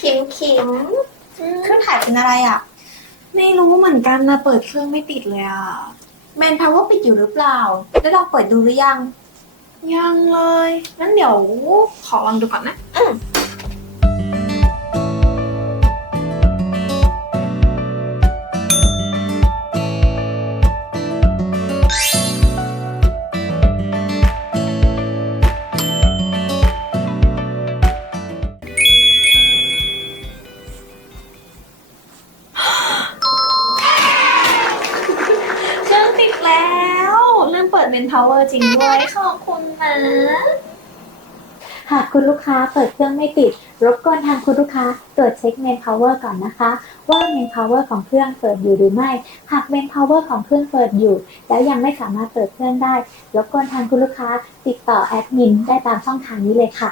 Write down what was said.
ขิมขิมเครื่องถ่ายเป็นอะไรอะ ไม่รู้เหมือนกันนะเปิดเครื่องไม่ติดเลยอะแมนพาวเวอร์ปิดอยู่หรือเปล่าได้ลองเปิดดูหรือยัง ยังเลยงั้นเดี๋ยวขอลองดูก่อนนะ อืม เมเปิดเป็น power จริงด้วย ขอบคุณนะหากคุณลูกค้าเปิดเครื่องไม่ติด รบกวนทางคุณลูกค้าตรวจเช็คเมนพาวเวอร์ก่อนนะคะ ว่าเมนพาวเวอร์ของเครื่องเปิดอยู่หรือไม่ หากเมนพาวเวอร์ของเครื่องเปิดอยู่ แล้วยังไม่สามารถเปิดเครื่องได้ รบกวนทางคุณลูกค้าติดต่อแอดมินได้ตามช่องทางนี้เลยค่ะ